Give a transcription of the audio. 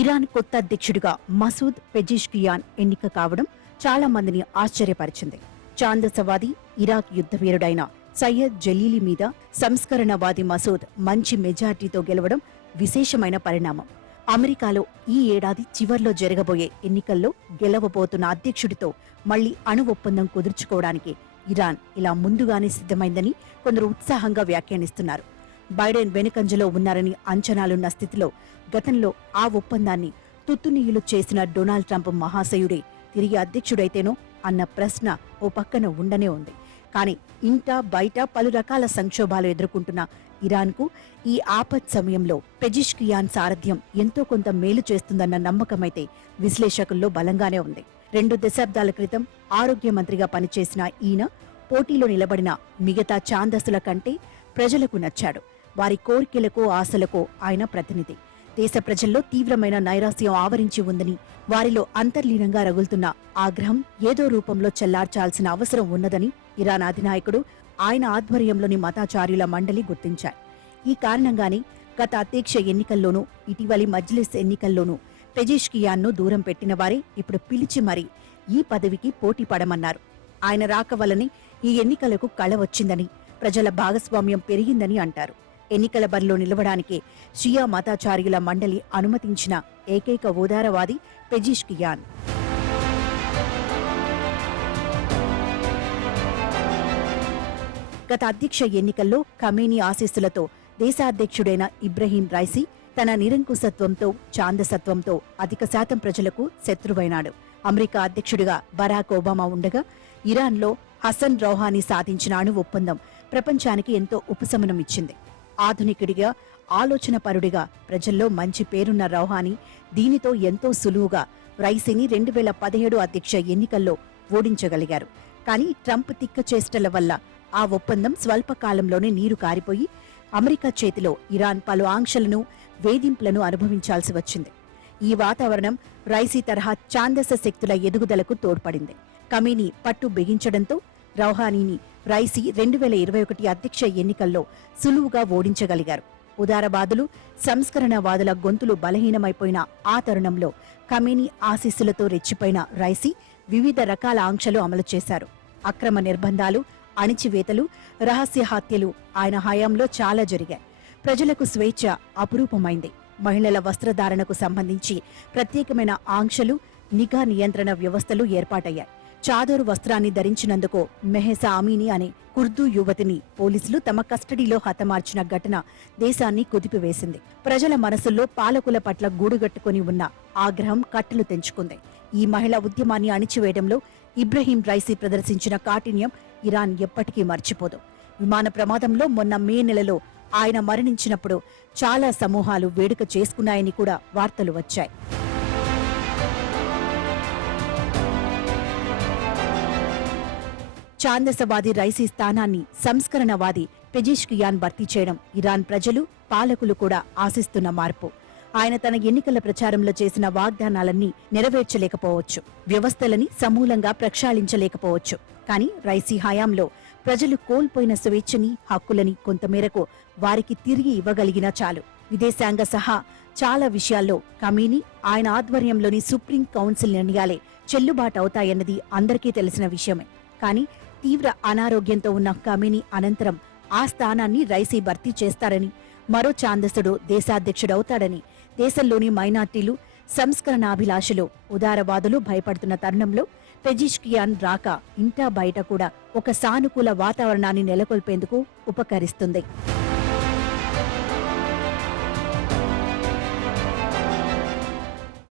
Iran కొత్త అధ్యక్షుడిగా Masood Pezeshkian ఎన్నిక కావడం చాలా మందిని ఆశ్చర్యపరిచింది. ఛాందసవాది ఇరాక్ యుద్ధవీరుడైన సయ్యద్ జలీలి మీద సంస్కరణవాది మసూద్ మంచి మెజార్టీతో గెలవడం విశేషమైన పరిణామం. అమెరికాలో ఈ ఏడాది చివర్లో జరగబోయే ఎన్నికల్లో గెలవబోతున్న అధ్యక్షుడితో మళ్లీ అణు ఒప్పందం కుదుర్చుకోవడానికి ఇరాన్ ఇలా ముందుగానే సిద్ధమైందని కొందరు ఉత్సాహంగా వ్యాఖ్యానిస్తున్నారు. బైడెన్ వెనుకంజలో ఉన్నారని అంచనాలున్న స్థితిలో గతంలో ఆ ఒప్పందాన్ని తుత్తునీయులు చేసిన డొనాల్డ్ ట్రంప్ మహాశయుడే తిరిగి అధ్యక్షుడైతేనో అన్న ప్రశ్న ఓ పక్కన ఉండనే ఉంది. కానీ ఇంటా బయట పలు రకాల సంక్షోభాలు ఎదుర్కొంటున్న ఇరాన్కు ఈ ఆపత్ సమయంలో పెజిష్కియాన్ సారథ్యం ఎంతో కొంత మేలు చేస్తుందన్న నమ్మకమైతే విశ్లేషకుల్లో బలంగానే ఉంది. 2 దశాబ్దాల క్రితం ఆరోగ్య మంత్రిగా పనిచేసిన ఈయన పోటీలో నిలబడిన మిగతా ఛాందసుల కంటే ప్రజలకు నచ్చాడు. వారి కోరికలకు ఆశలకు ఆయన ప్రతినిధి. దేశ ప్రజల్లో తీవ్రమైన నైరాశ్యం ఆవరించి ఉందని, వారిలో అంతర్లీనంగా రగులుతున్న ఆగ్రహం ఏదో రూపంలో చెల్లార్చాల్సిన అవసరం ఉన్నదని ఇరాన్ అధినాయకుడు, ఆయన ఆధ్వర్యంలోని మతాచార్యుల మండలి గుర్తించారు. ఈ కారణంగానే గత అధ్యక్ష ఎన్నికల్లోనూ ఇటీవలి మజ్లిస్ ఎన్నికల్లోనూ పెజిష్కియాన్ను దూరం పెట్టిన వారే ఇప్పుడు పిలిచి మరీ ఈ పదవికి పోటీ పడమన్నారు. ఆయన రాక వల్లనే ఈ ఎన్నికలకు కళ వచ్చిందని, ప్రజల భాగస్వామ్యం పెరిగిందని అంటారు. ఎన్నికల బరిలో నిలవడానికి షియా మతాచార్యుల మండలి అనుమతించిన ఏకైక ఉదారవాది పెజిష్కియాన్. గత అధ్యక్ష ఎన్నికల్లో ఖమేనీ ఆశీస్సులతో దేశాధ్యక్షుడైన ఇబ్రహీం రైసీ తన నిరంకుశత్వంతో, ఛాందసత్వంతో అధిక శాతం ప్రజలకు శత్రువైనాడు. అమెరికా అధ్యక్షుడిగా బరాక్ ఒబామా ఉండగా ఇరాన్లో హసన్ రౌహానీ సాధించిన అణు ఒప్పందం ప్రపంచానికి ఎంతో ఉపశమనం ఇచ్చింది. ఆధునికుడిగా, ఆలోచనపరుడిగా ప్రజల్లో మంచి పేరున్న రౌహానీ దీనితో ఎంతో సులువుగా రైసీని 2017 అధ్యక్ష ఎన్నికల్లో ఓడించగలిగారు. కానీ ట్రంప్ తిక్కచేష్టల వల్ల ఆ ఒప్పందం స్వల్పకాలంలోనే నీరు కారిపోయి అమెరికా చేతిలో ఇరాన్ పలు ఆంక్షలను, వేధింపులను అనుభవించాల్సి వచ్చింది. ఈ వాతావరణం రైసీ తరహా ఛాందస శక్తుల ఎదుగుదలకు తోడ్పడింది. ఖమేనీ పట్టు బిగించడంతో రౌహానీని రైసీ 2021 అధ్యక్ష ఎన్నికల్లో సులువుగా ఓడించగలిగారు. ఉదారవాదులు, సంస్కరణవాదుల గొంతులు బలహీనమైపోయిన ఆ తరుణంలో ఖమేనీ ఆశీస్సులతో రెచ్చిపోయిన రైసీ వివిధ రకాల ఆంక్షలు అమలు చేశారు. అక్రమ నిర్బంధాలు, అణిచివేతలు, రహస్య హత్యలు ఆయన హయాంలో చాలా జరిగాయి. ప్రజలకు స్వేచ్ఛ అపురూపమైంది. మహిళల వస్త్రధారణకు సంబంధించి ప్రత్యేకమైన ఆంక్షలు, నిఘా నియంత్రణ వ్యవస్థలు ఏర్పాటయ్యాయి. చాదరు వస్త్రాన్ని ధరించినందుకు మెహసా అమీని అనే కుర్దూ యువతిని పోలీసులు తమ కస్టడీలో హతమార్చిన ఘటన దేశాన్ని కుదిపివేసింది. ప్రజల మనసుల్లో పాలకుల పట్ల గూడుగట్టుకుని ఉన్న ఆగ్రహం కట్టలు తెంచుకుంది. ఈ మహిళా ఉద్యమాన్ని అణిచివేయడంలో ఇబ్రహీం రైసీ ప్రదర్శించిన కాఠిన్యం ఇరాన్ ఎప్పటికీ మర్చిపోదు. విమాన ప్రమాదంలో మొన్న మే నెలలో ఆయన మరణించినప్పుడు చాలా సమూహాలు వేడుక చేసుకున్నాయని కూడా వార్తలు వచ్చాయి. ఛాందసవాది రైసీ స్థానాన్ని సంస్కరణవాది పెజిష్కియాన్ భర్తీ చేయడం ఇరాన్ ప్రజలు, పాలకులు కూడా ఆశిస్తున్న మార్పు. ఆయన తన ఎన్నికల ప్రచారంలో చేసిన వాగ్దానాలన్నీ నెరవేర్చలేకపోవచ్చు, వ్యవస్థలని సమూలంగా ప్రక్షాళించలేకపోవచ్చు. కానీ రైసీ హయాంలో ప్రజలు కోల్పోయిన స్వేచ్ఛని, హక్కులని కొంతమేరకు వారికి తిరిగి ఇవ్వగలిగినా చాలు. విదేశాంగ సహా చాలా విషయాల్లో ఖమేనీ, ఆయన ఆధ్వర్యంలోని సుప్రీం కౌన్సిల్ నిర్ణయాలే చెల్లుబాటవుతాయన్నది అందరికీ తెలిసిన విషయమే. కానీ తీవ్ర అనారోగ్యంతో ఉన్న ఖమేనీ అనంతరం ఆ స్థానాన్ని రైసీ భర్తీ చేస్తారని, మరో ఛాందసుడు దేశాధ్యక్షుడవుతాడని దేశంలోని మైనార్టీలు, సంస్కరణాభిలాషులు, ఉదారవాదులు భయపడుతున్న తరుణంలో పెజిష్కియాన్ రాక ఇంటా బయట కూడా ఒక సానుకూల వాతావరణాన్ని నెలకొల్పేందుకు ఉపకరిస్తుంది.